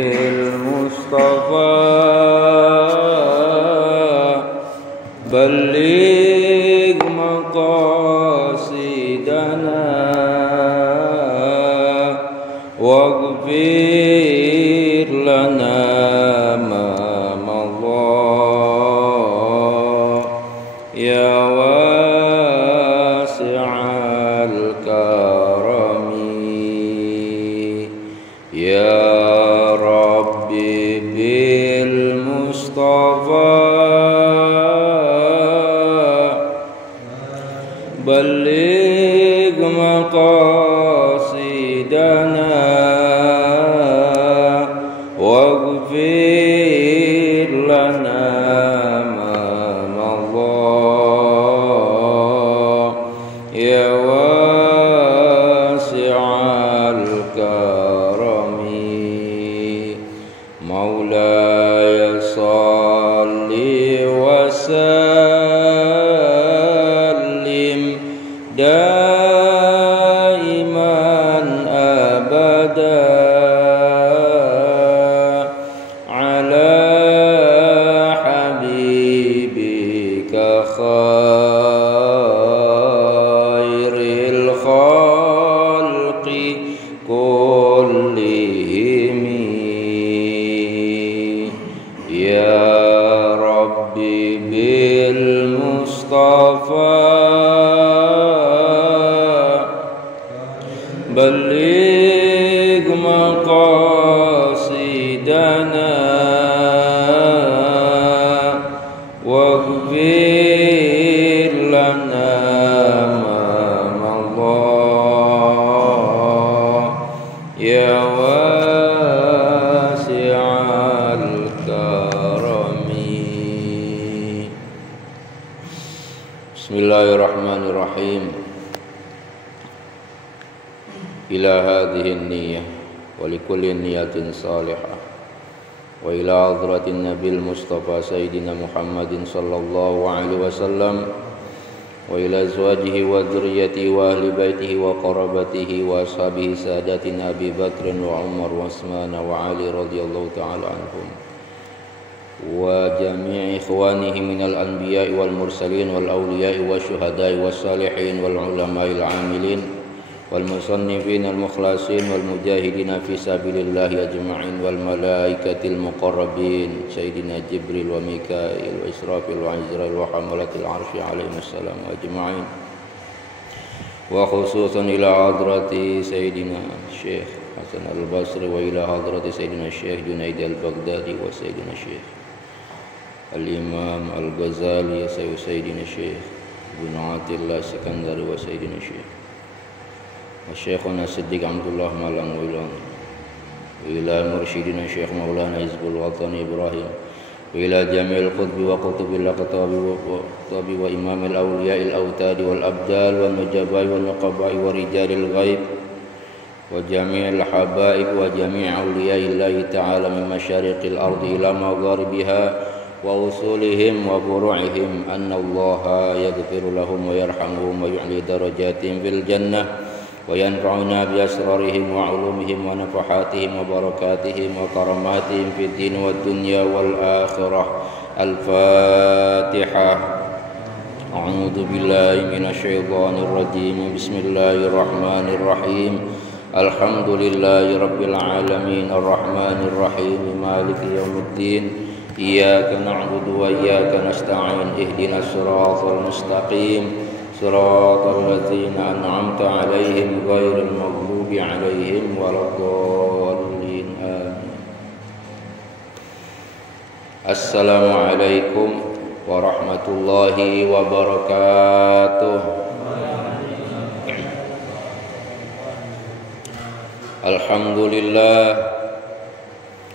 المصطفى بلغ مقاصدنا واغفر لنا ما مضى يا واسع الكرم يا ربي بالمصطفى بلغ مقاصدنا واغفر لنا ما مضى يا واسع الكرم مولاي صل وسلم دائما أبدا على حبيبك خير الخلق كلهم يا ربي بالمصطفى بلغ مقاصدنا واغفر لنا ما مضى يا واسع الكرم بسم الله الرحمن الرحيم إلى هذه النية ولكل نية صالحة وإلى حضرة النبي المصطفى سيدنا محمد صلى الله عليه وسلم وإلى أزواجه وذريته وأهل بيته وقرابته وأصحابه سادتنا أبي بكر وعمر وعثمان وعلي رضي الله تعالى عنهم وجميع إخوانه من الأنبياء والمرسلين والأولياء والشهداء والصالحين والعلماء العاملين والمصنفين المخلصين والمجاهدين في سبيل الله أجمعين والملائكة المقربين سيدنا جبريل وميكائيل وإسرافيل وعزرائيل وحملة العرش عليهم السلام أجمعين وخصوصا إلى حضرة سيدنا الشيخ حسن البصري وإلى حضرة سيدنا الشيخ جنيد البغدادي وسيدنا الشيخ الإمام الغزالي سيدنا الشيخ بن عطية الله السكندري وسيدنا الشيخ الشيخنا الصديق عبد الله مالان وإلى مرشدنا الشيخ مولانا حزب الوطن إبراهيم وإلى جميع القطب وقطب الأقطاب وإمام الأولياء الأوتاد والأبدال والنجباء والنقباء ورجال الغيب وجميع الحبائب وجميع أولياء الله تعالى من مشارق الأرض إلى مغاربها وأصولهم وفروعهم أن الله يغفر لهم ويرحمهم ويعلي درجاتهم في الجنة وينفعنا بأسرارهم وعلومهم ونفحاتهم وبركاتهم وكراماتهم في الدين والدنيا والآخرة الفاتحة أعوذ بالله من الشيطان الرجيم بسم الله الرحمن الرحيم الحمد لله رب العالمين الرحمن الرحيم مالك يوم الدين إياك نعبد وإياك نستعين اهدنا الصراط المستقيم صراط الذين أنعمت عليهم غير المغضوب عليهم ولا الضالين آمين. السلام عليكم ورحمة الله وبركاته.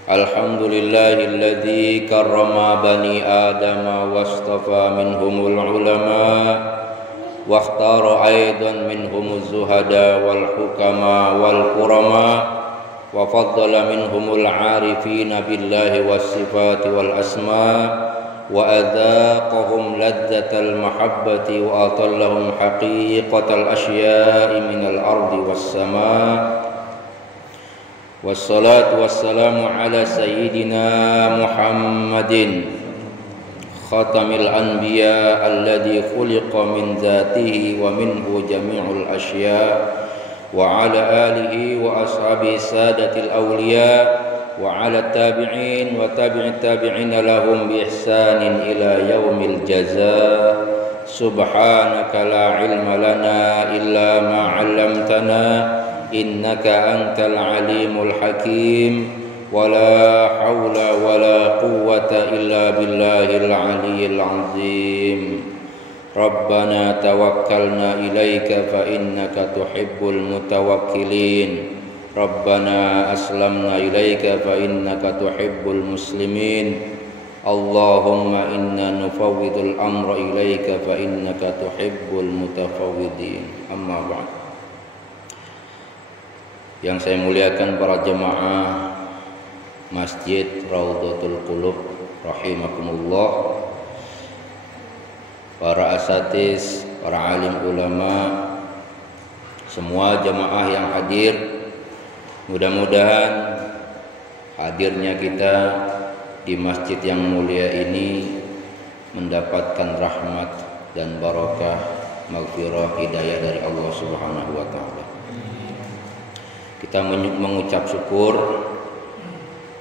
الحمد لله الذي كرم بني آدم واصطفى منهم العلماء واختار أيضا منهم الزهداء والحكماء والكرماء وفضل منهم العارفين بالله والصفات والأسماء وأذاقهم لذة المحبة وأطلهم حقيقة الأشياء من الأرض والسماء wassalatu wassalamu ala sayyidina Muhammadin khatamil anbiya alladhi khuliqa min zatihi wa minhu jami'ul asya wa ala alihi wa ashabi sadatil awliya wa ala tabi'in wa tabi'it tabi'in lahum bi ihsanin ila yaumil jazaa. Subhanaka la ilma lana illa ma 'allamtana innaka antal alimul hakim wa la hawla wa la quwwata illa billahil aliyyil azim. Rabbana tawakkalna ilaika fa innaka tuhibbul mutawakkilin. Rabbana aslamna ilaika fa innaka tuhibbul muslimin. Allahumma inna nufawwidul amra ilaika fa innaka tuhibbul mutafawwidin. Amma ba'd. Yang saya muliakan para jemaah Masjid Raudhatul Qulub rahimakumullah, para asatiz, para alim ulama, semua jemaah yang hadir, mudah-mudahan hadirnya kita di masjid yang mulia ini mendapatkan rahmat dan barakah, maghfirah, hidayah dari Allah Subhanahu wa taala. Kita mengucap syukur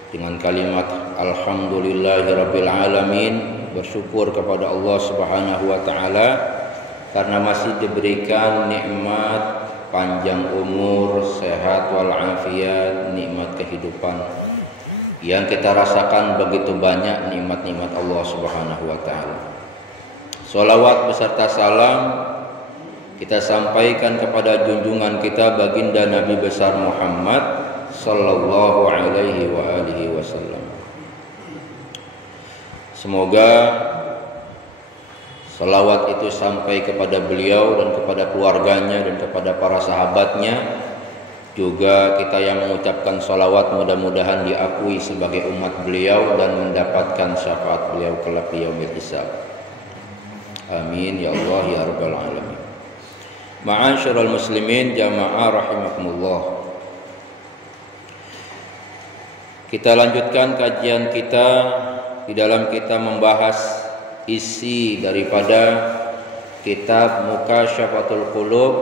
dengan kalimat alhamdulillahirabbil alamin, bersyukur kepada Allah Subhanahu wa taala karena masih diberikan nikmat panjang umur, sehat walafiat, nikmat kehidupan yang kita rasakan begitu banyak nikmat-nikmat Allah Subhanahu wa taala. Shalawat beserta salam kita sampaikan kepada junjungan kita baginda Nabi besar Muhammad sallallahu alaihi wa alihi wasallam. Semoga salawat itu sampai kepada beliau dan kepada keluarganya dan kepada para sahabatnya. Juga kita yang mengucapkan salawat mudah-mudahan diakui sebagai umat beliau dan mendapatkan syafaat beliau kelak di yaumil hisab. Amin ya Allah ya rabbal alamin. Ma'asyiral muslimin jamaah rahimakumullah. Kita lanjutkan kajian kita di dalam kita membahas isi daripada kitab Mukasyafatul Qulub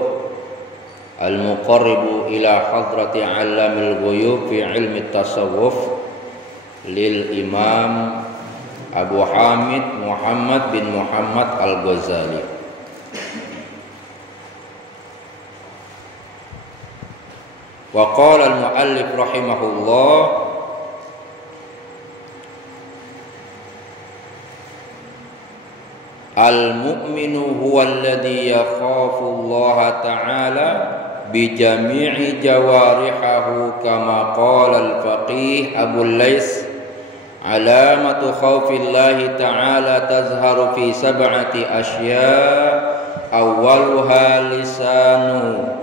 Al-Muqarribu ila hadrati alamil ghuyub fi ilmi tasawuf lil Imam Abu Hamid Muhammad bin Muhammad Al-Ghazali. Wa qala al-muallif rahimahullah al-mu'minu huwa alladhi yakhafu Allah ta'ala bi jami'i jawarihahu kama qala al-faqih Abu Lais alamatu khawfillahi ta'ala tazharu fi sab'ati asya awwaluha lisanu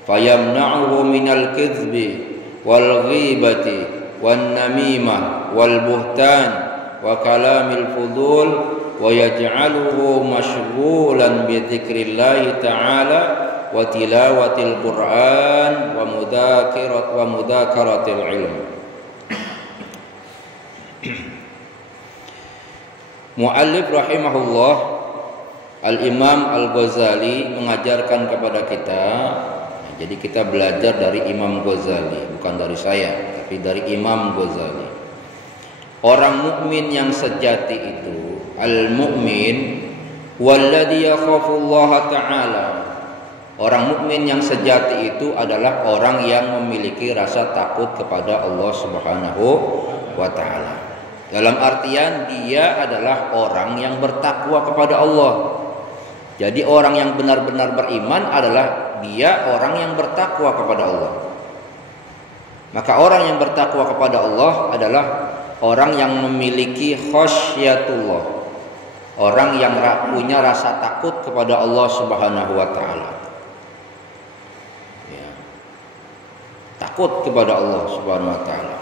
fayamna'uhu minal kidhbi wal ghibati wan namimah wal buhtan wa kalamil fudul wa yaj'aluhu mashghulan bi dzikrillahi ta'ala wa tilawatil Qur'an wa mudhakaratil ilm. Muallif rahimahullah Al-Imam Al-Ghazali mengajarkan kepada kita, jadi kita belajar dari Imam Ghazali, bukan dari saya, tapi dari Imam Ghazali. Orang mukmin yang sejati itu, al-mu'min walladhi yakhafullaha ta'ala. Orang mukmin yang sejati itu adalah orang yang memiliki rasa takut kepada Allah Subhanahu wa taala. Dalam artian dia adalah orang yang bertakwa kepada Allah. Jadi orang yang benar-benar beriman adalah dia orang yang bertakwa kepada Allah. Maka orang yang bertakwa kepada Allah adalah orang yang memiliki khasyatullah, orang yang punya rasa takut kepada Allah Subhanahu wa taala. Ya. Takut kepada Allah Subhanahu wa taala.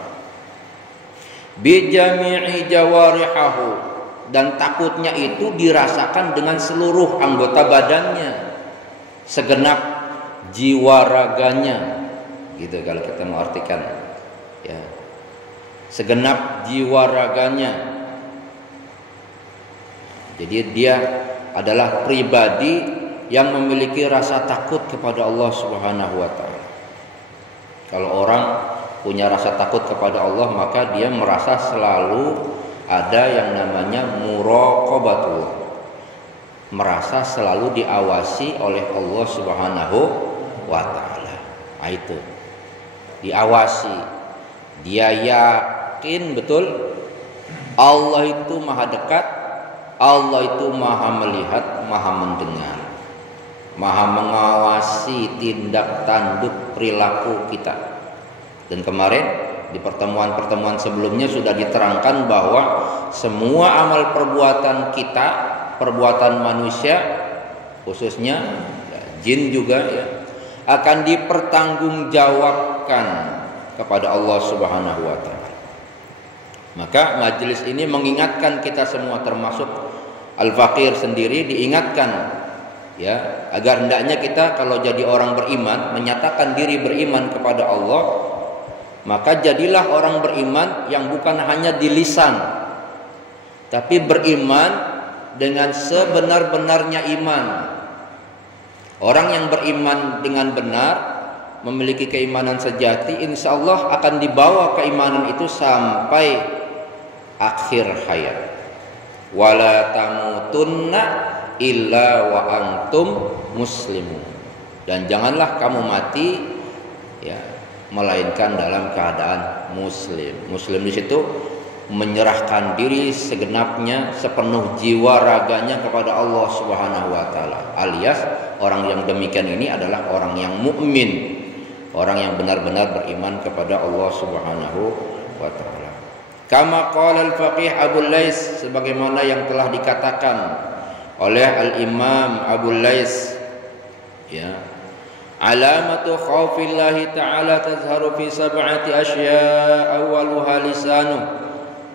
Bi jami'i jawarihahu, dan takutnya itu dirasakan dengan seluruh anggota badannya, segenap jiwa raganya. Gitu kalau kita mengartikan. ya, segenap jiwa raganya. Jadi dia adalah pribadi yang memiliki rasa takut kepada Allah Subhanahu wa taala. Kalau orang punya rasa takut kepada Allah, maka dia merasa selalu ada yang namanya muraqabatullah, merasa selalu diawasi oleh Allah Subhanahu wa taala. Nah, itu diawasi, dia yakin betul Allah itu maha dekat, Allah itu maha melihat, maha mendengar, maha mengawasi tindak tanduk perilaku kita. Dan kemarin di pertemuan-pertemuan sebelumnya sudah diterangkan bahwa semua amal perbuatan kita, perbuatan manusia khususnya jin juga ya, akan dipertanggungjawabkan kepada Allah Subhanahu wa taala. Maka majelis ini mengingatkan kita semua, termasuk Al-Faqir sendiri diingatkan ya, agar hendaknya kita kalau jadi orang beriman, menyatakan diri beriman kepada Allah, maka jadilah orang beriman yang bukan hanya di lisan, tapi beriman dengan sebenar-benarnya iman. Orang yang beriman dengan benar, memiliki keimanan sejati, insya Allah akan dibawa keimanan itu sampai akhir hayat. Wala tamutunna illa wa antum muslimun. Dan janganlah kamu mati ya, melainkan dalam keadaan muslim. Muslim di situ menyerahkan diri segenapnya, sepenuh jiwa raganya kepada Allah Subhanahu wa taala. Alias orang yang demikian ini adalah orang yang mukmin, orang yang benar-benar beriman kepada Allah Subhanahu wa taala. Kama qala al-faqih Abu Lais, sebagaimana yang telah dikatakan oleh al-Imam Abu Lais ya, alamatu khaufillahi ta'ala tazharu fi sab'ati asya' awwaluha lisanuh.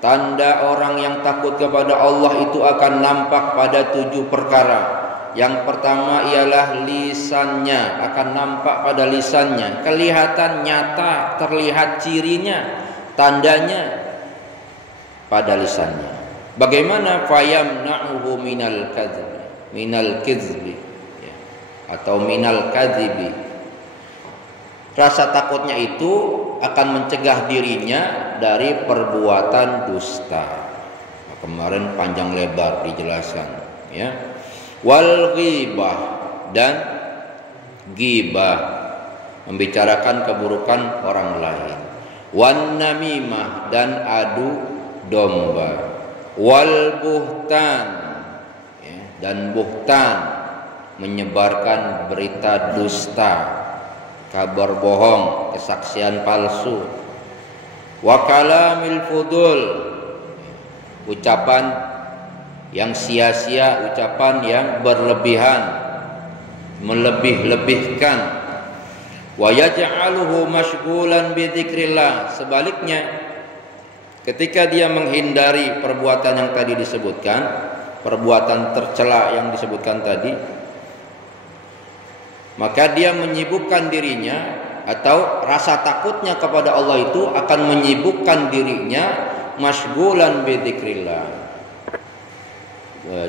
Tanda orang yang takut kepada Allah itu akan nampak pada 7 perkara. Yang pertama ialah lisannya, akan nampak pada lisannya, kelihatan nyata, terlihat cirinya, tandanya pada lisannya. Bagaimana? Fayamna'uhu minal kizbi ya, atau minal kadhibi. Rasa takutnya itu akan mencegah dirinya dari perbuatan dusta. Nah, kemarin panjang lebar dijelaskan ya. Wal ghibah, dan ghibah, membicarakan keburukan orang lain. Wan namimah, dan adu domba. Wal buhtan ya, dan buhtan, menyebarkan berita dusta, kabar bohong, kesaksian palsu. Wa kalamil fudul, ucapan yang sia-sia, ucapan yang berlebihan, melebih-lebihkan. Wa yaj'aluhu mashghulan bi dzikrillah, sebaliknya ketika dia menghindari perbuatan yang tadi disebutkan, perbuatan tercela yang disebutkan tadi, maka dia menyibukkan dirinya, atau rasa takutnya kepada Allah itu akan menyibukkan dirinya, mashghulan bi dzikrillah,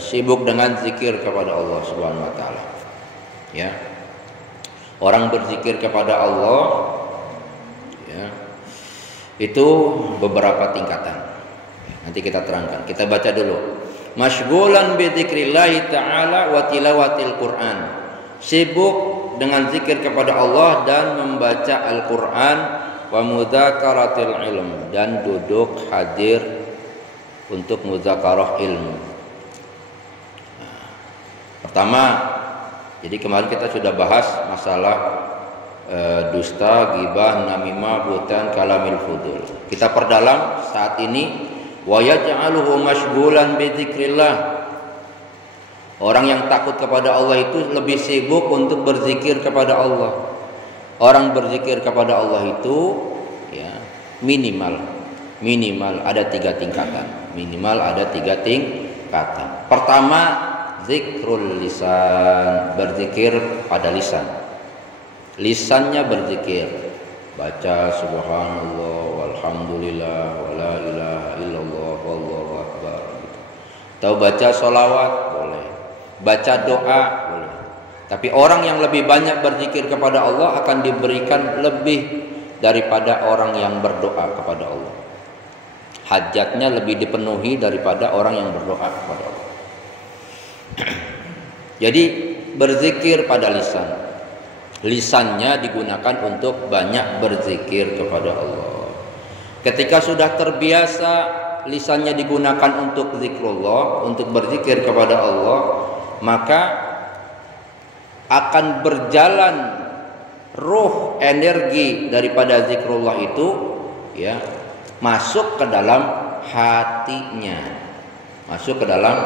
sibuk dengan zikir kepada Allah Subhanahu wa taala. Ya. Orang berzikir kepada Allah ya, itu beberapa tingkatan. Nanti kita terangkan. Kita baca dulu. Mashghulan bi dzikrillah ta'ala wa tilawatil Qur'an. Sibuk dengan zikir kepada Allah dan membaca Al-Qur'an, wa mudzakaratil ilm, dan duduk hadir untuk mudzakarah ilmu. Nah, pertama, jadi kemarin kita sudah bahas masalah dusta, ghibah, namimah, buhtan, kalamil fudul. Kita perdalam saat ini. Wa yaj'aluhu mashghulan bi dzikrillah. Orang yang takut kepada Allah itu lebih sibuk untuk berzikir kepada Allah. Orang berzikir kepada Allah itu ya, minimal ada 3 tingkatan. Minimal ada 3 tingkatan. Pertama, zikrul lisan, berzikir pada lisan. Lisannya berzikir, baca subhanallah walhamdulillah wala ilaha illallah wallahu akbar. Atau baca sholawat boleh, baca doa boleh. Tapi orang yang lebih banyak berzikir kepada Allah akan diberikan lebih daripada orang yang berdoa kepada Allah. Hajatnya lebih dipenuhi daripada orang yang berdoa kepada Allah. Jadi berzikir pada lisan. Lisannya digunakan untuk banyak berzikir kepada Allah. Ketika sudah terbiasa lisannya digunakan untuk zikrullah, untuk berzikir kepada Allah, maka akan berjalan ruh energi daripada zikrullah itu ya masuk ke dalam hatinya. Masuk ke dalam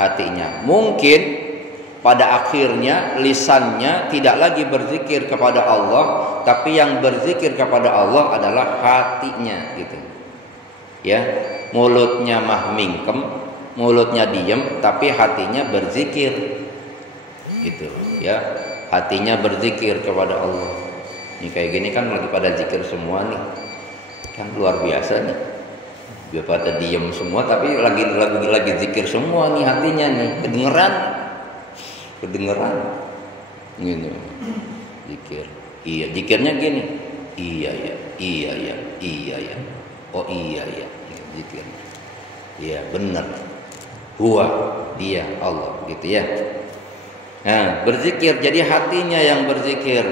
hatinya. Mungkin pada akhirnya lisannya tidak lagi berzikir kepada Allah, tapi yang berzikir kepada Allah adalah hatinya gitu. Ya, mulutnya mah mingkem, mulutnya diem, tapi hatinya berzikir. Gitu, ya. Hatinya berzikir kepada Allah. Ini kayak gini kan lagi pada zikir semua nih. Kan luar biasa nih. Biar pada diem semua tapi lagi zikir semua nih hatinya nih. Kedengeran gitu. Zikir. Iya, zikirnya gini. Iya ya. Oh iya ya. Zikir. Iya, benar. Huwa, dia Allah gitu ya. Nah, berzikir jadi hatinya yang berzikir.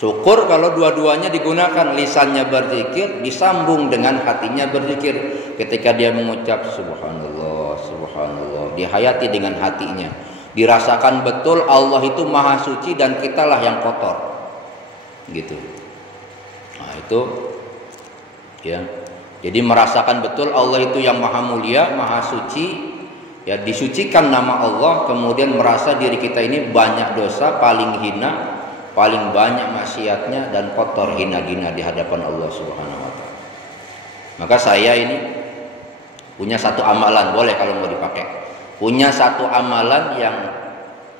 Syukur kalau dua-duanya digunakan, lisannya berzikir disambung dengan hatinya berzikir. Ketika dia mengucap subhanallah, subhanallah, dihayati dengan hatinya. Dirasakan betul Allah itu maha suci dan kitalah yang kotor. Gitu. Nah, itu ya. Jadi merasakan betul Allah itu yang maha mulia, maha suci. Ya, disucikan nama Allah, kemudian merasa diri kita ini banyak dosa, paling hina, paling banyak maksiatnya dan kotor hina-hina di hadapan Allah Subhanahu wa taala. Maka saya ini punya satu amalan, boleh kalau mau dipakai. Punya satu amalan yang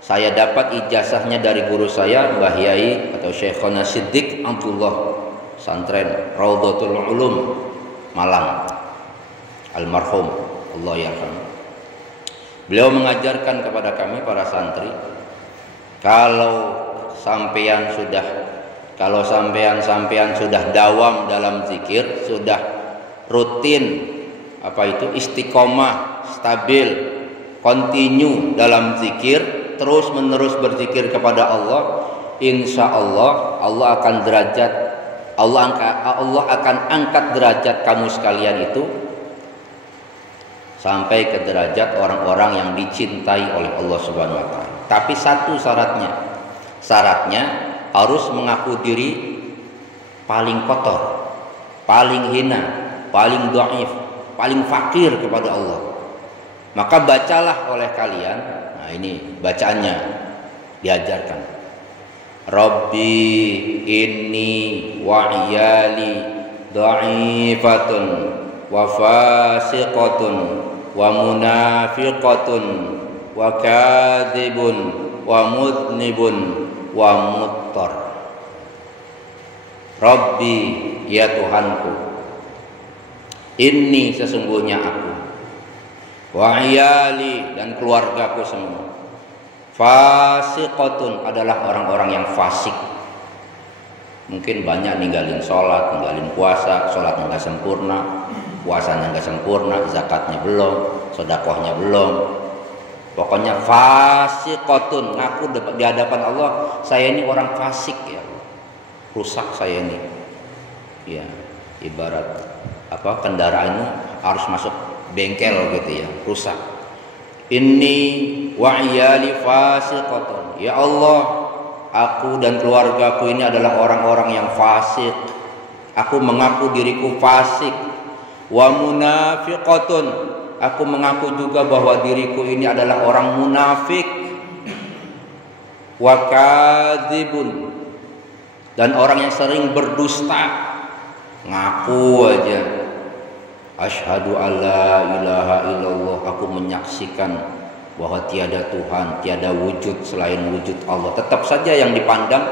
saya dapat ijazahnya dari guru saya Mbah Yai atau Syekhona Siddiq Abdullah, Santren Raudhatul Ulum Malang, almarhum Allah yarham. Beliau mengajarkan kepada kami para santri, kalau sampean sudah dawam dalam zikir, sudah rutin istiqomah, stabil, continue dalam zikir, terus menerus berzikir kepada Allah, insya Allah Allah akan angkat derajat kamu sekalian itu sampai ke derajat orang-orang yang dicintai oleh Allah Subhanahu wa taala. Tapi satu syaratnya harus mengaku diri paling kotor, paling hina, paling dhaif, paling fakir kepada Allah. Maka bacalah oleh kalian. Nah, ini bacaannya diajarkan. Rabbi inni wa iyali dha'ifatun wa fasiqatun wa munafiqatun wa kadzibun wa mudnibun wa muttar. Rabbi, ya Tuhanku, inni sesungguhnya aku, wa iyali dan keluargaku semua, fasiqatun adalah orang-orang yang fasik. Mungkin banyak ninggalin sholat, ninggalin puasa, sholatnya nggak sempurna, puasanya nggak sempurna, zakatnya belum, sedekahnya belum. Pokoknya fasiqatun, ngaku di hadapan Allah, saya ini orang fasik ya, rusak saya ini. Ya, ibarat kendaraannya harus masuk bengkel gitu ya, rusak. Inni wa iyali fasiqatun, ya Allah, aku dan keluargaku ini adalah orang-orang yang fasik. Aku mengaku diriku fasik. Wa munafiqatun, aku mengaku juga bahwa diriku ini adalah orang munafik. Wa kadzibun, dan orang yang sering berdusta, ngaku aja. Asyhadu alla ilaha illallah, aku menyaksikan bahwa tiada Tuhan, tiada wujud selain wujud Allah. Tetap saja yang dipandang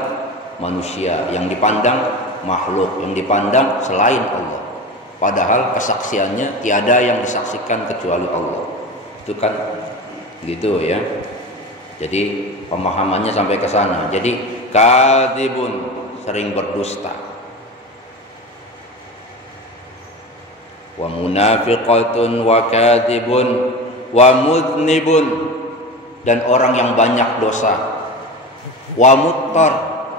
manusia, yang dipandang makhluk, yang dipandang selain Allah. Padahal kesaksiannya tiada yang disaksikan kecuali Allah. Itu kan gitu ya. Jadi pemahamannya sampai ke sana. Jadi kadzibun, sering berdusta. Wa munafiqatun wa kadzibun wa mudnibun, dan orang yang banyak dosa. Wa muttar,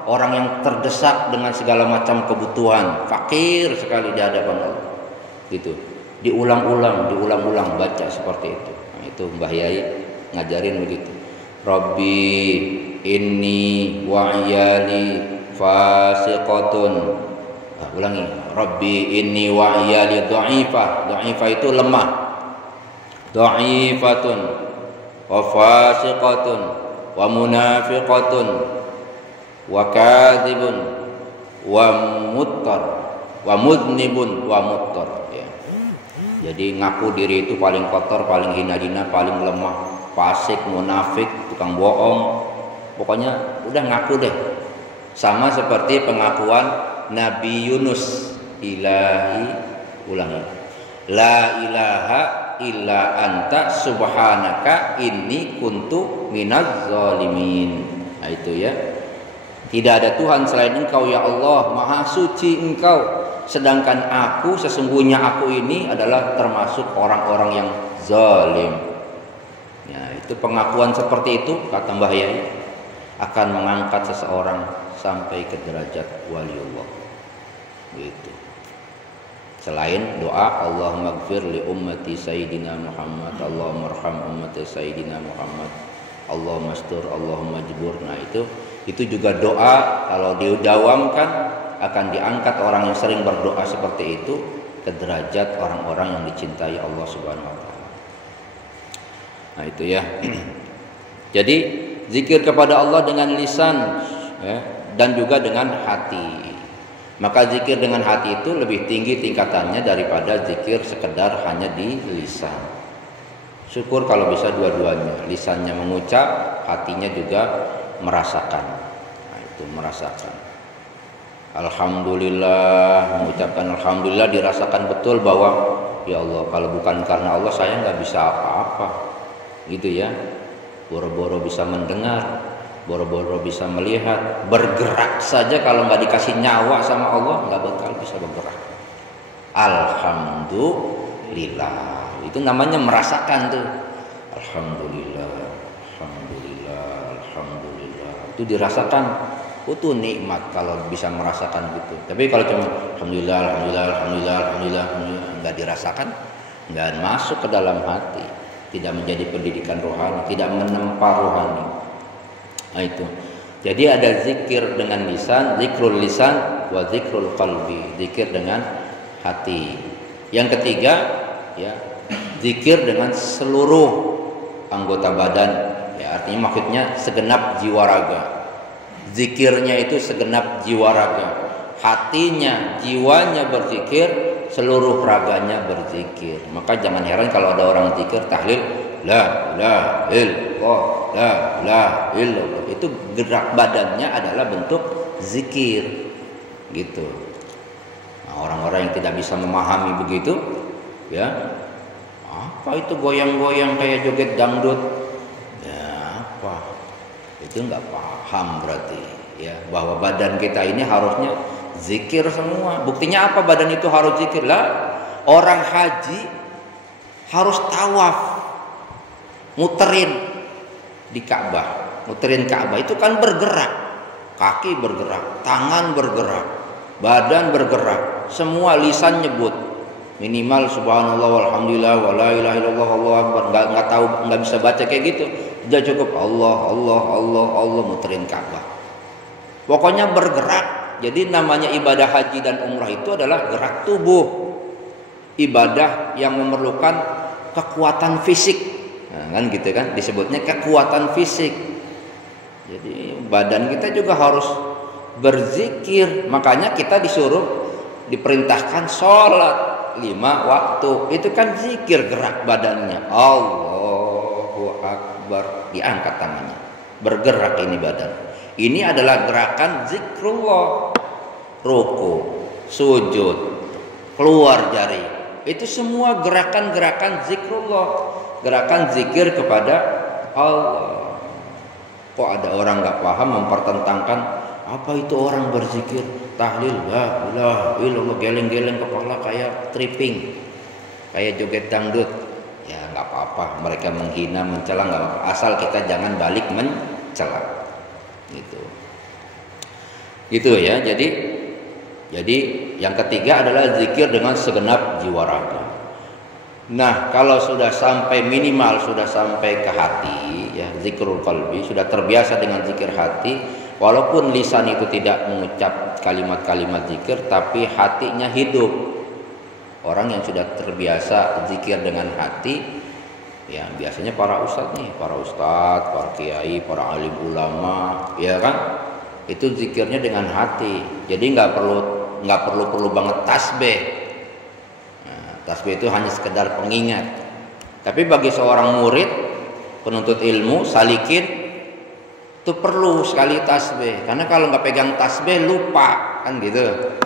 orang yang terdesak dengan segala macam kebutuhan, fakir sekali di hadapan Allah. Gitu. Diulang-ulang baca seperti itu. Nah, itu Mbah Yai ngajarin begitu. Rabbi inni wa iyali fasiqatun. Nah, ulangi. Rabbi inni wa iyali dha'ifah. Dha'ifah itu lemah. Dha'ifatun wa fasiqatun wa munafiqatun wa kadzibun wa muttar wa mudnibun wa muttar, ya. Jadi ngaku diri itu paling kotor, paling hina-hina, paling lemah, fasik, munafik, tukang bohong. Pokoknya udah ngaku deh. Sama seperti pengakuan Nabi Yunus, ilahi, ulangi, la ilaha illa anta subhanaka inni kuntu minaz zalimin. Nah itu ya. Tidak ada Tuhan selain Engkau ya Allah, maha suci Engkau, sedangkan aku, sesungguhnya aku ini adalah termasuk orang-orang yang zalim. Ya, itu pengakuan seperti itu kata Mbah Yai akan mengangkat seseorang sampai ke derajat waliullah. Gitu. Selain doa Allahumma ighfir li ummati sayyidina Muhammad, Allahumma arham ummati sayyidina Muhammad, Allahumma astur, Allahumma jbur. Nah itu juga doa, kalau didawamkan akan diangkat orang yang sering berdoa seperti itu ke derajat orang-orang yang dicintai Allah Subhanahu wa taala. Nah itu ya. Jadi zikir kepada Allah dengan lisan, ya, dan juga dengan hati. Maka zikir dengan hati itu lebih tinggi tingkatannya daripada zikir sekedar hanya di lisan. Syukur kalau bisa dua-duanya, lisannya mengucap, hatinya juga merasakan. Nah, itu merasakan. Alhamdulillah, mengucapkan alhamdulillah, dirasakan betul bahwa ya Allah, kalau bukan karena Allah saya nggak bisa apa-apa. Gitu ya. Boro-boro bisa mendengar, boro-boro bisa melihat, bergerak saja kalau nggak dikasih nyawa sama Allah nggak bakal bisa bergerak. Alhamdulillah, itu namanya merasakan tuh. Alhamdulillah, alhamdulillah, alhamdulillah, itu dirasakan. Itu nikmat kalau bisa merasakan gitu. Tapi kalau cuma alhamdulillah, alhamdulillah, alhamdulillah, alhamdulillah, alhamdulillah, nggak dirasakan, nggak masuk ke dalam hati, tidak menjadi pendidikan rohani, tidak menempa rohani. Nah itu. Jadi ada zikir dengan lisan, zikrul lisan wa zikrul qalbi, zikir dengan hati. Yang ketiga, ya, zikir dengan seluruh anggota badan, ya, artinya maksudnya segenap jiwa raga. Zikirnya itu segenap jiwa raga. Hatinya, jiwanya berzikir, seluruh raganya berzikir. Maka jangan heran kalau ada orang zikir tahlil la ilaha illallah, la ilaha illallah. Itu gerak badannya adalah bentuk zikir. Gitu. Nah, orang-orang yang tidak bisa memahami begitu, ya, apa itu goyang-goyang kayak joget dangdut? Ya, apa? Itu nggak paham berarti, ya, bahwa badan kita ini harusnya zikir semua. Buktinya apa badan itu harus zikir? Lah, orang haji harus tawaf, muterin di Ka'bah. Muterin Ka'bah itu kan bergerak, kaki bergerak, tangan bergerak, badan bergerak, semua lisan nyebut minimal subhanallah walhamdulillah wala ilaha illallah Allahu akbar. Nggak tahu, nggak bisa baca kayak gitu, udah cukup Allah Allah Allah Allah, muterin Ka'bah. Pokoknya bergerak. Jadi namanya ibadah haji dan umrah itu adalah gerak tubuh, ibadah yang memerlukan kekuatan fisik. Nah, kan gitu kan disebutnya kekuatan fisik. Jadi badan kita juga harus berzikir. Makanya kita diperintahkan sholat 5 waktu. Itu kan zikir, gerak badannya. Allahu Akbar, diangkat tangannya, bergerak ini badan. Ini adalah gerakan zikrullah. Ruku, sujud, keluar jari. Itu semua gerakan-gerakan zikrullah, gerakan zikir kepada Allah. Kok ada orang nggak paham mempertentangkan apa itu orang berzikir, tahlil, la ilaha illallah, geleng-geleng kepala kayak tripping, kayak joget dangdut. Ya nggak apa-apa, mereka menghina, mencela nggak apa-apa, asal kita jangan balik mencela. Gitu ya. Jadi yang ketiga adalah zikir dengan segenap jiwa raga. Nah, kalau sudah sampai minimal sudah sampai ke hati, ya zikrul qalbi, sudah terbiasa dengan zikir hati, walaupun lisan itu tidak mengucap kalimat-kalimat zikir, tapi hatinya hidup. Orang yang sudah terbiasa zikir dengan hati, ya biasanya para ustadz, para kiai, para alim ulama, ya kan, itu zikirnya dengan hati. Jadi nggak perlu banget tasbih. Tasbih itu hanya sekedar pengingat. Tapi bagi seorang murid, penuntut ilmu, salikin, itu perlu sekali tasbih. Karena kalau nggak pegang tasbih lupa, kan gitu.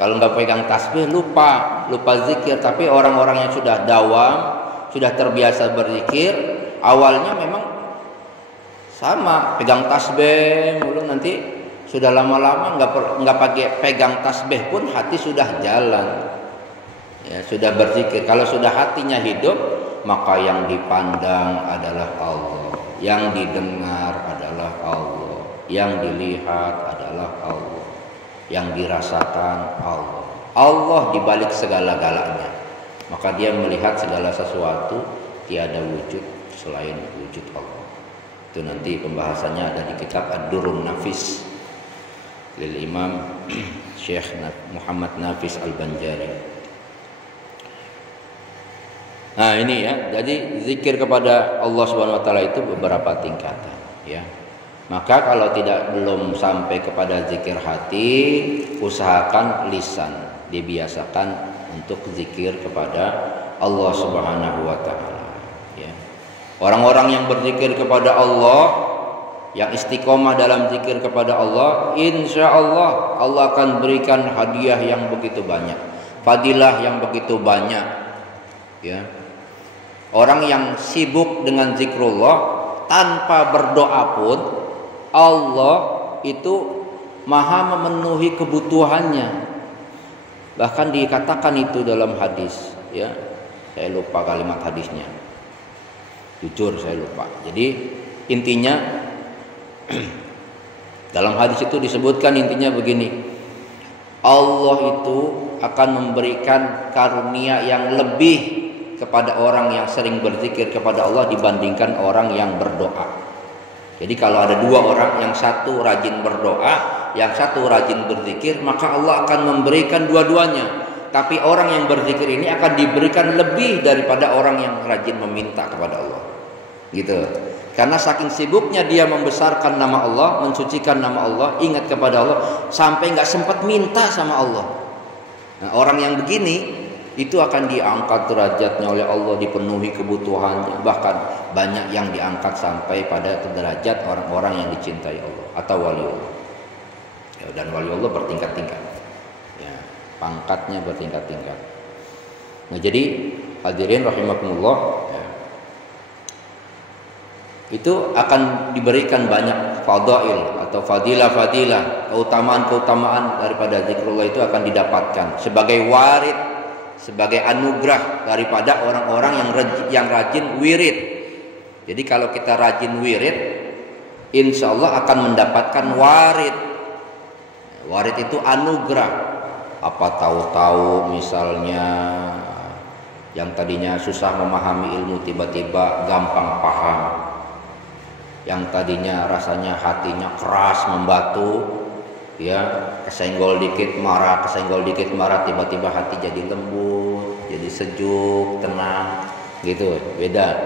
Kalau nggak pegang tasbih lupa zikir. Tapi orang-orang yang sudah dawam, sudah terbiasa berzikir, awalnya memang sama, pegang tasbih mulu, nanti sudah lama-lama nggak pakai pegang tasbih pun hati sudah jalan. Ya, sudah berzikir. Kalau sudah hatinya hidup, maka yang dipandang adalah Allah, yang didengar adalah Allah, yang dilihat adalah Allah, yang dirasakan Allah. Allah dibalik segala-galanya. Maka dia melihat segala sesuatu, tiada wujud selain wujud Allah. Itu nanti pembahasannya ada di kitab Ad-Durrun Nafis lil Imam Syekh Muhammad Nafis Al-Banjari. Nah ini ya, jadi zikir kepada Allah Subhanahu Wa Taala itu beberapa tingkatan, ya. Maka kalau belum sampai kepada zikir hati, usahakan lisan, dibiasakan untuk zikir kepada Allah Subhanahu Wa Taala. Ya. Orang-orang yang berzikir kepada Allah, yang istiqomah dalam zikir kepada Allah, insya Allah Allah akan berikan hadiah yang begitu banyak, fadilah yang begitu banyak, ya. Orang yang sibuk dengan zikrullah tanpa berdoa pun, Allah itu maha memenuhi kebutuhannya. Bahkan dikatakan itu dalam hadis, ya. Saya lupa kalimat hadisnya, jujur saya lupa. Jadi intinya dalam hadis itu disebutkan, intinya begini, Allah itu akan memberikan karunia yang lebih kepada orang yang sering berzikir kepada Allah dibandingkan orang yang berdoa. Jadi kalau ada dua orang, yang satu rajin berdoa, yang satu rajin berzikir, maka Allah akan memberikan dua-duanya. Tapi orang yang berzikir ini akan diberikan lebih daripada orang yang rajin meminta kepada Allah. Gitu. Karena saking sibuknya dia membesarkan nama Allah, mensucikan nama Allah, ingat kepada Allah, sampai nggak sempat minta sama Allah. Nah, orang yang begini itu akan diangkat derajatnya oleh Allah, dipenuhi kebutuhannya, bahkan banyak yang diangkat sampai pada derajat orang-orang yang dicintai Allah atau wali Allah. Ya, dan wali Allah bertingkat-tingkat, ya, pangkatnya bertingkat-tingkat. Nah jadi hadirin rahimakumullah, ya, itu akan diberikan banyak fadail atau fadilah-fadilah, keutamaan-keutamaan daripada zikrullah itu akan didapatkan sebagai warid, sebagai anugerah daripada orang-orang yang rajin wirid. Jadi kalau kita rajin wirid, insya Allah akan mendapatkan warid. Warid itu anugerah. Apa tahu-tahu misalnya yang tadinya susah memahami ilmu tiba-tiba gampang paham. Yang tadinya rasanya hatinya keras membatu, ya, kesenggol dikit marah, tiba-tiba hati jadi lembut, jadi sejuk, tenang, gitu. Beda.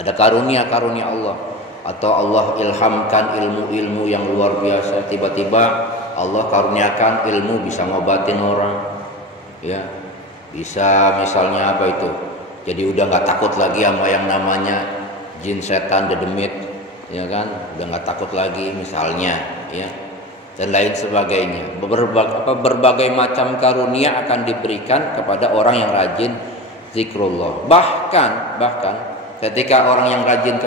Ada karunia-karunia Allah, atau Allah ilhamkan ilmu-ilmu yang luar biasa, tiba-tiba Allah karuniakan ilmu bisa ngobatin orang, ya. Bisa misalnya apa itu? Jadi udah nggak takut lagi sama yang namanya jin, setan, dedemit, ya kan? Udah nggak takut lagi misalnya, ya. dan lain sebagainya. Berbagai macam karunia akan diberikan kepada orang yang rajin zikrullah. Bahkan ketika orang yang rajin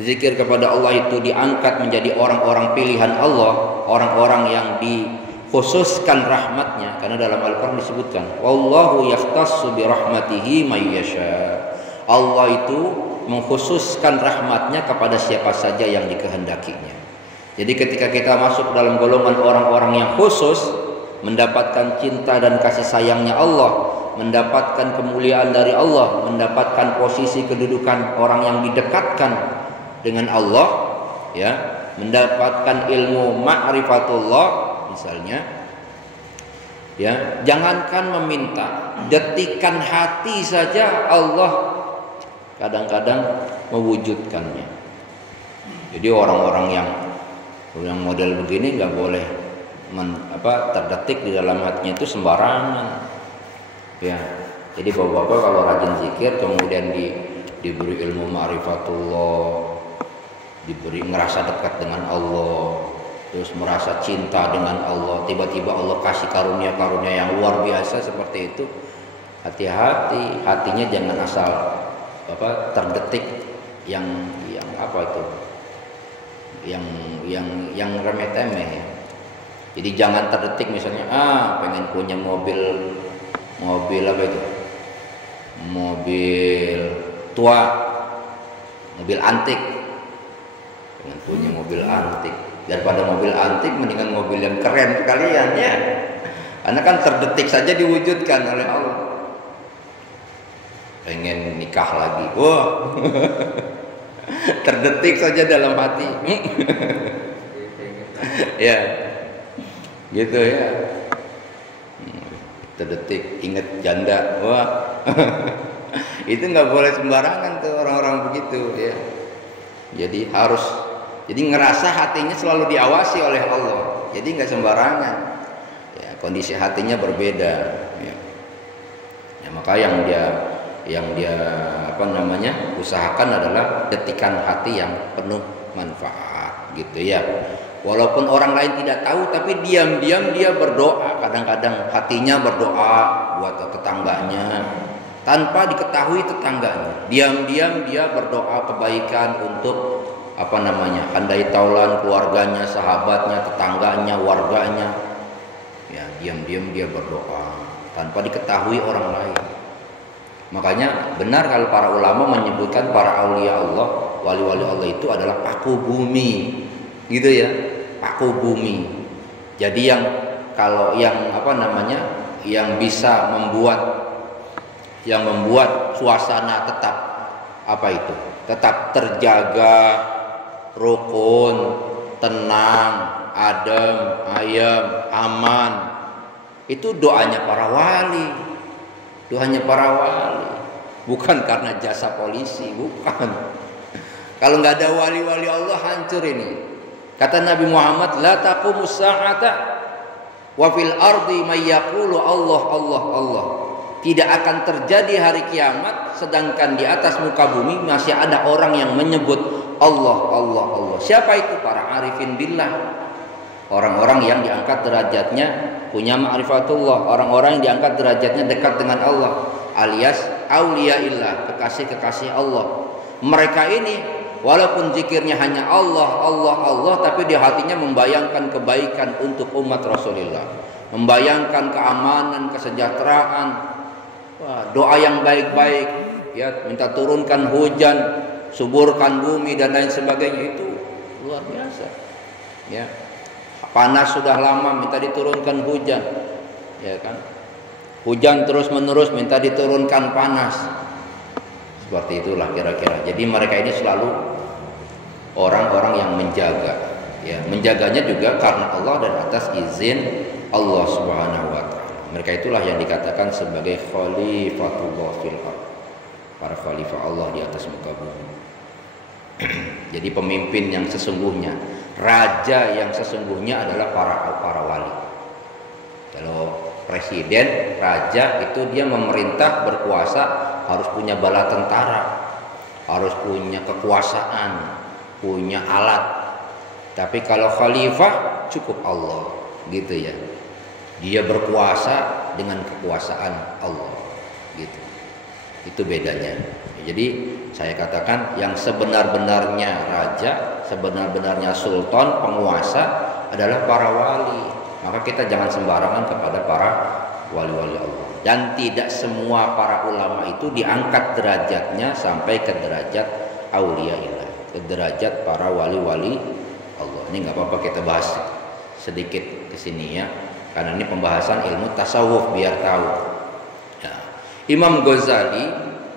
zikir kepada Allah itu diangkat menjadi orang-orang pilihan Allah, orang-orang yang dikhususkan rahmatnya, karena dalam Al-Quran disebutkan wallahu yahtassu bi rahmatihi may yasha. Allah itu mengkhususkan rahmatnya kepada siapa saja yang dikehendakinya. Jadi ketika kita masuk dalam golongan orang-orang yang khusus, mendapatkan cinta dan kasih sayangnya Allah, mendapatkan kemuliaan dari Allah, mendapatkan posisi kedudukan orang yang didekatkan dengan Allah, ya, mendapatkan ilmu ma'rifatullah misalnya, ya, jangankan meminta, detikan hati saja Allah kadang-kadang mewujudkannya. Jadi orang-orang yang model begini nggak boleh terdetik di dalam hatinya itu sembarangan, ya. Jadi bapak-bapak kalau rajin zikir kemudian diberi ilmu ma'rifatullah, diberi ngerasa dekat dengan Allah, terus merasa cinta dengan Allah, tiba-tiba Allah kasih karunia-karunia yang luar biasa seperti itu, hati-hati, hatinya jangan asal terdetik yang yang remeh-temeh, ya. Jadi jangan terdetik misalnya pengen punya mobil apa itu, mobil tua, mobil antik, pengen punya mobil antik. Daripada mobil antik mendingan mobil yang keren sekalian, ya, karena kan terdetik saja diwujudkan oleh Allah. Pengen nikah lagi, wah, terdetik saja dalam hati. Ya, gitu ya. Terdetik ingat janda, wah. Itu nggak boleh sembarangan tuh orang-orang begitu, ya. Jadi ngerasa hatinya selalu diawasi oleh Allah. Jadi nggak sembarangan. Ya, kondisi hatinya berbeda. Ya, maka yang dia usahakan adalah detikan hati yang penuh manfaat, gitu ya. Walaupun orang lain tidak tahu, tapi diam-diam dia berdoa. Kadang-kadang hatinya berdoa buat tetangganya tanpa diketahui tetangganya. Diam-diam dia berdoa kebaikan untuk handai taulan keluarganya, sahabatnya, tetangganya, warganya. Ya, diam-diam dia berdoa tanpa diketahui orang lain. Makanya benar kalau para ulama menyebutkan para aulia Allah, wali-wali Allah itu adalah paku bumi, gitu ya, paku bumi. Jadi yang bisa membuat suasana tetap terjaga, rukun, tenang, adem, ayem, aman. Itu doanya para wali. Doanya para wali, bukan karena jasa polisi, bukan. Kalau nggak ada wali-wali Allah hancur ini. Kata Nabi Muhammad, la taqumus sa'ata wa fil ardi may yaqulu Allah Allah Allah. Tidak akan terjadi hari kiamat sedangkan di atas muka bumi masih ada orang yang menyebut Allah Allah Allah. Siapa itu? Para arifin billah. Orang-orang yang diangkat derajatnya punya ma'rifatullah, orang-orang yang diangkat derajatnya dekat dengan Allah, alias auliyaillah, kekasih-kekasih Allah. Mereka ini walaupun zikirnya hanya Allah Allah Allah, tapi di hatinya membayangkan kebaikan untuk umat Rasulullah, membayangkan keamanan, kesejahteraan, doa yang baik-baik, ya, minta turunkan hujan, suburkan bumi dan lain sebagainya. Itu luar biasa, ya. Panas sudah lama minta diturunkan hujan, ya kan? Hujan terus menerus minta diturunkan panas. Seperti itulah kira-kira. Jadi mereka ini selalu orang-orang yang menjaga, ya, menjaganya juga karena Allah dan atas izin Allah Subhanahu wa taala. Mereka itulah yang dikatakan sebagai khalifatullah fil ardh, para khalifah Allah di atas muka bumi. Jadi pemimpin yang sesungguhnya, raja yang sesungguhnya adalah para wali. Kalau presiden, raja itu dia memerintah, berkuasa, harus punya bala tentara, harus punya kekuasaan, punya alat. Tapi kalau khalifah cukup Allah, gitu ya. Dia berkuasa dengan kekuasaan Allah, gitu. Itu bedanya. Jadi saya katakan yang sebenar-benarnya raja, sebenar-benarnya sultan, penguasa adalah para wali. Maka kita jangan sembarangan kepada para wali-wali Allah. Dan tidak semua para ulama itu diangkat derajatnya sampai ke derajat auliyaillah, ke derajat para wali-wali Allah. Ini nggak apa-apa kita bahas sedikit ke sini ya, karena ini pembahasan ilmu tasawuf biar tahu. Ya. Imam Ghazali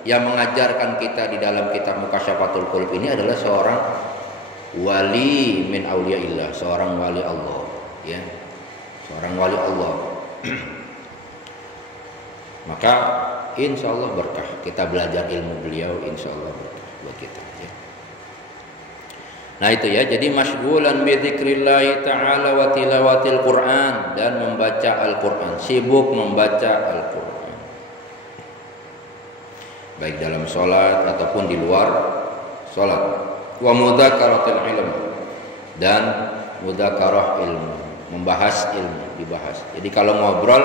yang mengajarkan kita di dalam kitab Mukasyafatul Qulub ini adalah seorang wali min auliyaillah, seorang wali Allah, ya. Seorang wali Allah. Maka insya Allah berkah kita belajar ilmu beliau, insya Allah berkah buat kita, ya. Nah itu ya, jadi masyghulan bi dzikrillah ta'ala wa tilawatil Quran, dan membaca Al-Quran, sibuk membaca Al-Quran, baik dalam sholat ataupun di luar sholat. Wa mudzakkaratil ilm, dan mudzakarah ilmu, membahas ilmu, dibahas. Jadi kalau ngobrol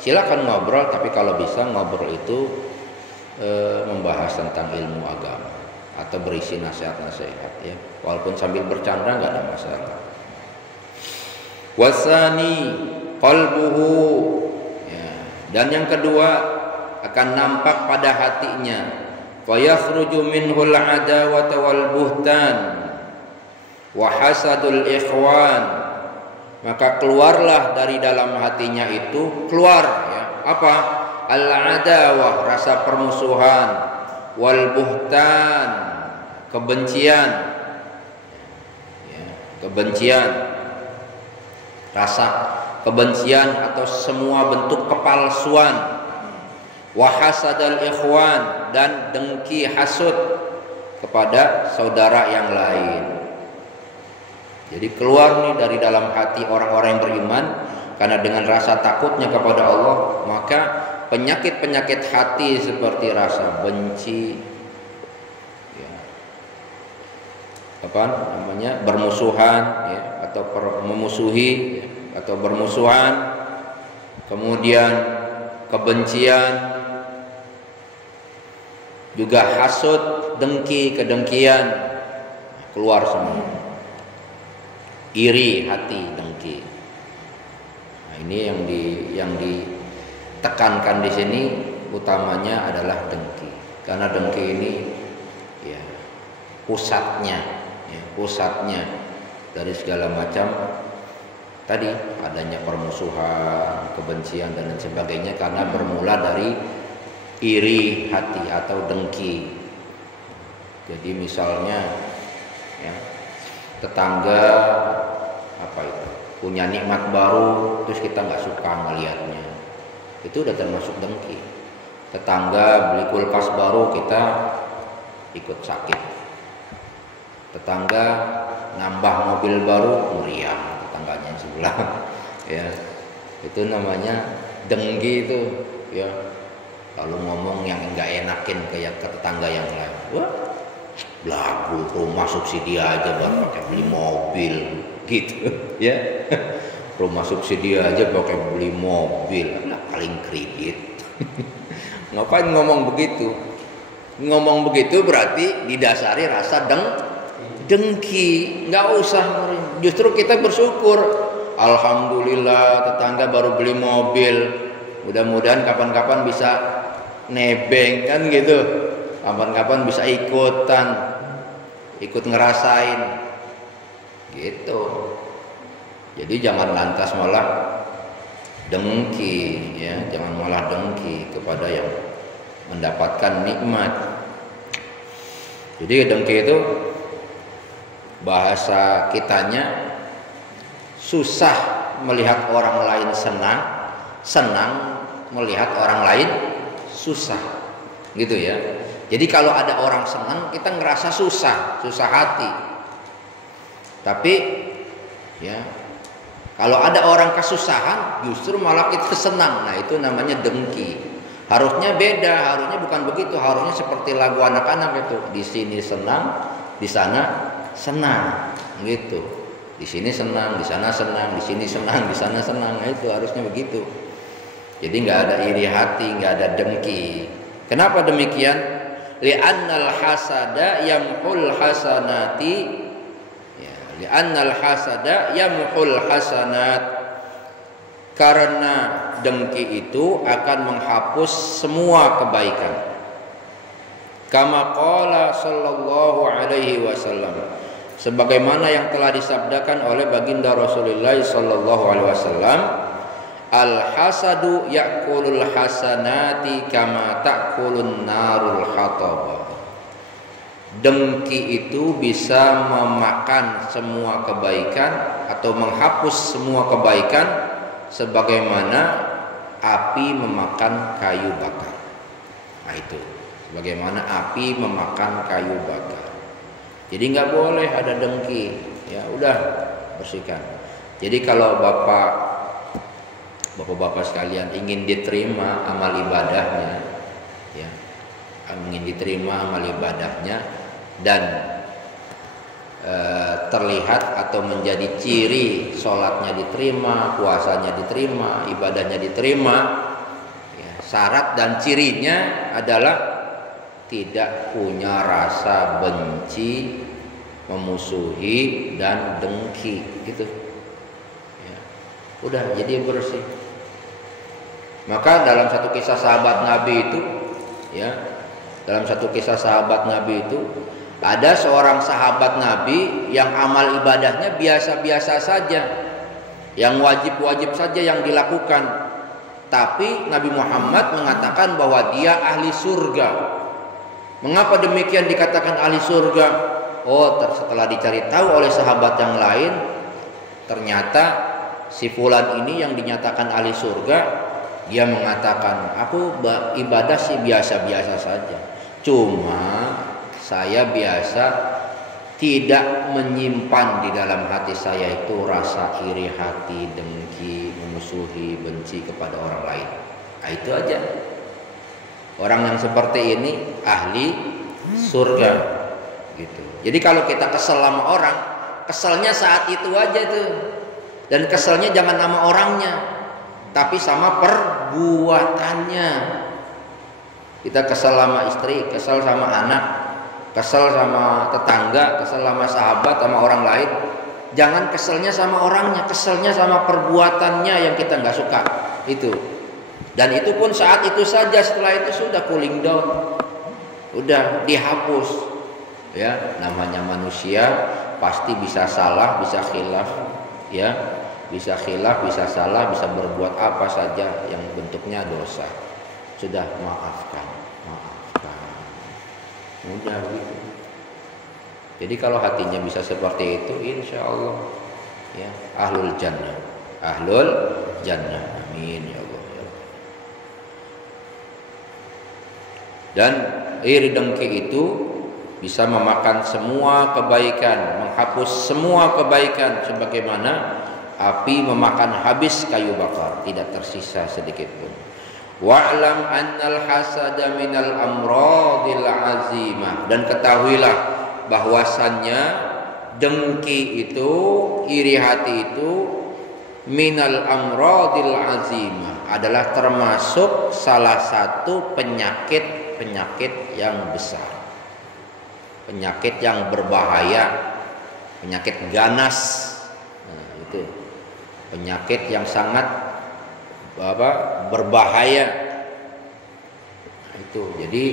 silakan ngobrol, tapi kalau bisa ngobrol itu membahas tentang ilmu agama atau berisi nasihat-nasihat, ya. Walaupun sambil bercanda nggak ada masalah. Wasani qalbuhu, ya. Dan yang kedua, akan nampak pada hatinya, fa yakhruju minhul adawata wal buhtan wa hasadul ikhwan, maka keluarlah dari dalam hatinya itu, keluar ya, apa? Al adawah, rasa permusuhan, wal buhtan, kebencian, ya, kebencian, rasa kebencian atau semua bentuk kepalsuan, wa hasadal ikhwan, dan dengki hasud kepada saudara yang lain. Jadi keluar nih dari dalam hati orang-orang yang beriman, karena dengan rasa takutnya kepada Allah, maka penyakit-penyakit hati seperti rasa benci, ya, apa namanya, bermusuhan, ya, atau memusuhi, ya, atau bermusuhan, kemudian kebencian, juga hasud, dengki, kedengkian, keluar semua. Iri hati, dengki. Nah, ini yang ditekankan di sini utamanya adalah dengki. Karena dengki ini ya pusatnya dari segala macam tadi adanya permusuhan, kebencian dan lain sebagainya, karena bermula dari iri hati atau dengki. Jadi misalnya ya, tetangga apa itu punya nikmat baru, terus kita nggak suka ngelihatnya, itu udah termasuk dengki. Tetangga beli kulkas baru, kita ikut sakit. Tetangga nambah mobil baru, meriang tetangganya yang sebelah. Ya, itu namanya dengki itu, ya. Lalu ngomong yang enggak enakin ke tetangga yang lain. Wah, belagu, rumah subsidi aja baru pakai beli mobil, gitu, ya. Rumah subsidi aja pakai beli mobil, nah, paling kredit. Ngapain ngomong begitu? Ngomong begitu berarti didasari rasa dengki. Nggak usah, justru kita bersyukur. Alhamdulillah tetangga baru beli mobil. Mudah-mudahan kapan-kapan bisa nebeng, kan gitu. Kapan-kapan bisa ikut ngerasain, gitu. Jadi jangan lantas malah dengki, ya, jangan malah dengki kepada yang mendapatkan nikmat. Jadi dengki itu bahasa kitanya susah melihat orang lain senang, senang melihat orang lain susah, gitu ya. Jadi kalau ada orang senang, kita ngerasa susah hati. Tapi ya, kalau ada orang kesusahan, justru malah kita senang. Nah, itu namanya dengki. Harusnya beda, harusnya bukan begitu. Harusnya seperti lagu anak-anak itu, di sini senang, di sana senang, gitu. Di sini senang, di sana senang, di sini senang, di sana senang. Nah, itu harusnya begitu. Jadi nggak ada iri hati, nggak ada dengki. Kenapa demikian? Li'annal hasada yamhul hasanati. Ya, li'annal hasada yamhul hasanat. Karena dengki itu akan menghapus semua kebaikan. Kama qala sallallahu alaihi wasallam, sebagaimana yang telah disabdakan oleh baginda Rasulullah sallallahu alaihi wasallam, al hasadu ya'kulul hasanati kama ta'kulun narul hatab. Dengki itu bisa memakan semua kebaikan atau menghapus semua kebaikan sebagaimana api memakan kayu bakar. Nah itu, sebagaimana api memakan kayu bakar. Jadi nggak boleh ada dengki, ya udah bersihkan. Jadi kalau bapak-bapak sekalian ingin diterima amal ibadahnya, ya, ingin diterima amal ibadahnya dan terlihat atau menjadi ciri sholatnya diterima, puasanya diterima, ibadahnya diterima, ya, syarat dan cirinya adalah tidak punya rasa benci, memusuhi dan dengki, gitu. Ya. Udah jadi bersih. Maka dalam satu kisah sahabat Nabi itu, ya, dalam satu kisah sahabat Nabi itu ada seorang sahabat Nabi yang amal ibadahnya biasa-biasa saja, yang wajib-wajib saja yang dilakukan. Tapi Nabi Muhammad mengatakan bahwa dia ahli surga. Mengapa demikian dikatakan ahli surga? Oh, setelah dicari tahu oleh sahabat yang lain, ternyata si fulan ini yang dinyatakan ahli surga, dia mengatakan, aku ibadah sih biasa-biasa saja. Cuma saya biasa tidak menyimpan di dalam hati saya itu rasa iri hati, dengki, memusuhi, benci kepada orang lain. Nah, itu aja. Orang yang seperti ini ahli surga, gitu. Jadi kalau kita kesel sama orang, keselnya saat itu aja tuh. Dan keselnya jangan sama orangnya, tapi sama perbuatannya. Kita kesel sama istri, kesel sama anak, kesel sama tetangga, kesel sama sahabat, sama orang lain. Jangan keselnya sama orangnya, keselnya sama perbuatannya yang kita nggak suka. Itu. Dan itu pun saat itu saja, setelah itu sudah cooling down, udah dihapus. Ya, namanya manusia pasti bisa salah, bisa khilaf, ya, bisa khilaf, bisa salah, bisa berbuat apa saja yang bentuknya dosa. Sudah maafkan. Mudah gitu. Jadi kalau hatinya bisa seperti itu, insya Allah, ya, ahlul jannah, amin ya Allah. Dan iri dengki itu bisa memakan semua kebaikan, menghapus semua kebaikan, sebagaimana api memakan habis kayu bakar, tidak tersisa sedikit pun. Wa'lam annal hasada minal amradil azimah, dan ketahuilah bahwasannya dengki itu, iri hati itu, minal amradil azimah, adalah termasuk salah satu penyakit yang besar, penyakit yang berbahaya, penyakit ganas. Nah, itu penyakit yang sangat berbahaya. Nah, itu jadi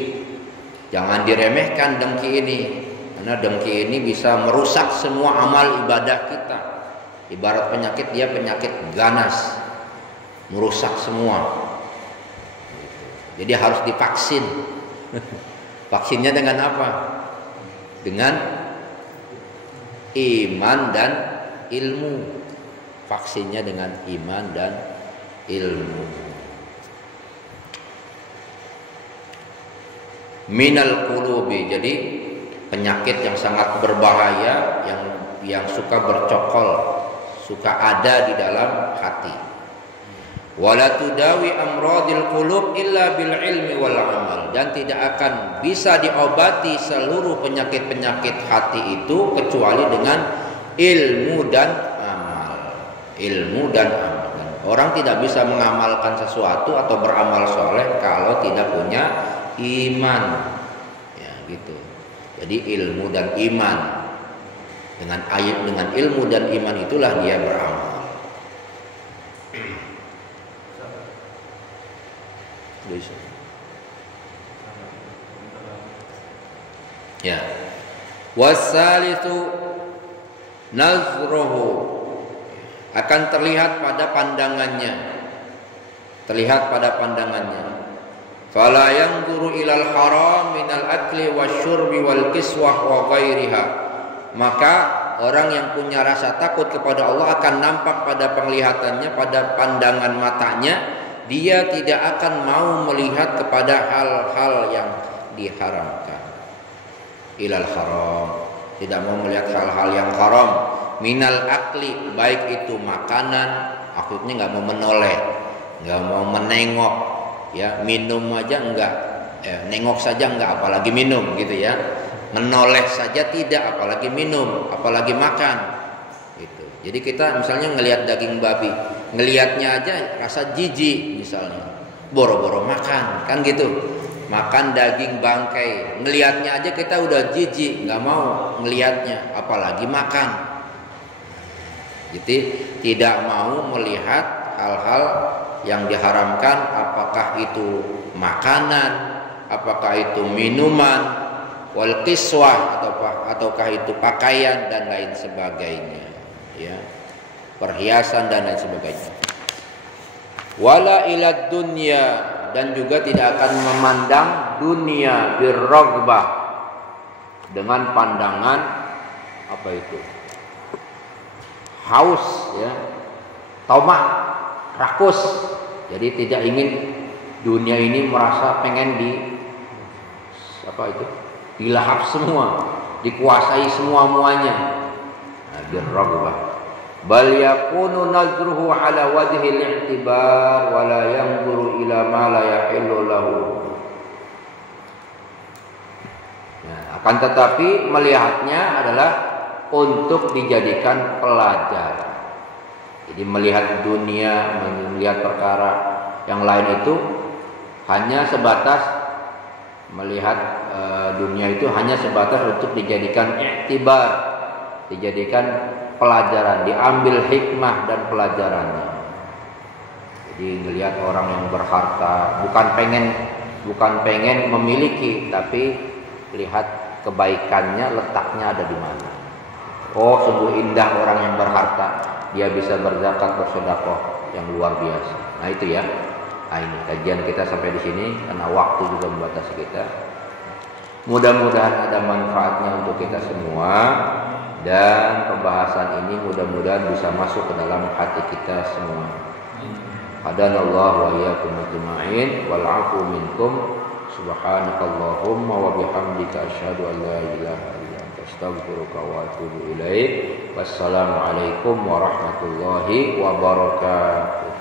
jangan diremehkan dengki ini, karena dengki ini bisa merusak semua amal ibadah kita. Ibarat penyakit, dia penyakit ganas, merusak semua. Jadi harus divaksin. Vaksinnya dengan apa? Dengan iman dan ilmu. Vaksinnya dengan iman dan ilmu. Minal qulubi, jadi penyakit yang sangat berbahaya, yang suka bercokol, suka ada di dalam hati. Wala tudawi amradil qulub illa bil ilmi wal amal, dan tidak akan bisa diobati seluruh penyakit-penyakit hati itu kecuali dengan ilmu dan amal. Ilmu dan amal. Orang tidak bisa mengamalkan sesuatu atau beramal soleh kalau tidak punya iman. Ya gitu. Jadi ilmu dan iman. Dengan ilmu dan iman itulah dia beramal. Ya. Wasalisu nazruhu, akan terlihat pada pandangannya. Fala yanzuru ilal haram minal akli wasyurbi wal kiswah wa ghairiha. Maka orang yang punya rasa takut kepada Allah akan nampak pada penglihatannya, pada pandangan matanya, dia tidak akan mau melihat kepada hal-hal yang diharamkan. Ilal haram, tidak mau melihat hal-hal yang haram. Minal akli, baik itu makanan, maksudnya nggak mau menoleh, nggak mau menengok, ya minum aja enggak, nengok saja enggak, apalagi minum gitu ya. Menoleh saja tidak, apalagi minum, apalagi makan. Gitu. Jadi kita misalnya ngelihat daging babi, ngelihatnya aja rasa jijik misalnya, boro-boro makan, kan gitu. Makan daging bangkai, ngelihatnya aja kita udah jijik, nggak mau ngelihatnya, apalagi makan. Jadi tidak mau melihat hal-hal yang diharamkan, apakah itu makanan, apakah itu minuman, wal kiswah ataukah itu pakaian dan lain sebagainya, ya, perhiasan dan lain sebagainya. Wala ilad dunya, dan juga tidak akan memandang dunia birraghbah, dengan pandangan apa itu? Haus, ya, tamak, rakus. Jadi tidak ingin dunia ini, merasa pengen dilahap semua, dikuasai semua-muanya. Nah, birraghbah. Bal yakunu nazruhu ala wajhi al-i'tibar wa la yanzuru ila ma la yahillu lahu. Nah, akan tetapi melihatnya adalah untuk dijadikan pelajaran. Jadi melihat dunia, melihat perkara yang lain itu hanya sebatas melihat dunia itu hanya sebatas untuk dijadikan i'tibar, dijadikan pelajaran, diambil hikmah dan pelajarannya. Jadi melihat orang yang berharta, bukan pengen memiliki, tapi lihat kebaikannya, letaknya ada di mana. Oh, sungguh indah orang yang berharta, dia bisa berzakat, bersedekah yang luar biasa. Nah itu ya. Nah, ini kajian kita sampai di sini karena waktu juga membatasi kita. Mudah-mudahan ada manfaatnya untuk kita semua, dan pembahasan ini mudah-mudahan bisa masuk ke dalam hati kita semua. Hadanallahu wa iyyakum ajma'in wal 'afu minkum. Subhanakallahumma wa bihamdika asyhadu an la ilaha illa anta astaghfiruka wa atubu ilaik. Wassalamu alaikum warahmatullahi wabarakatuh.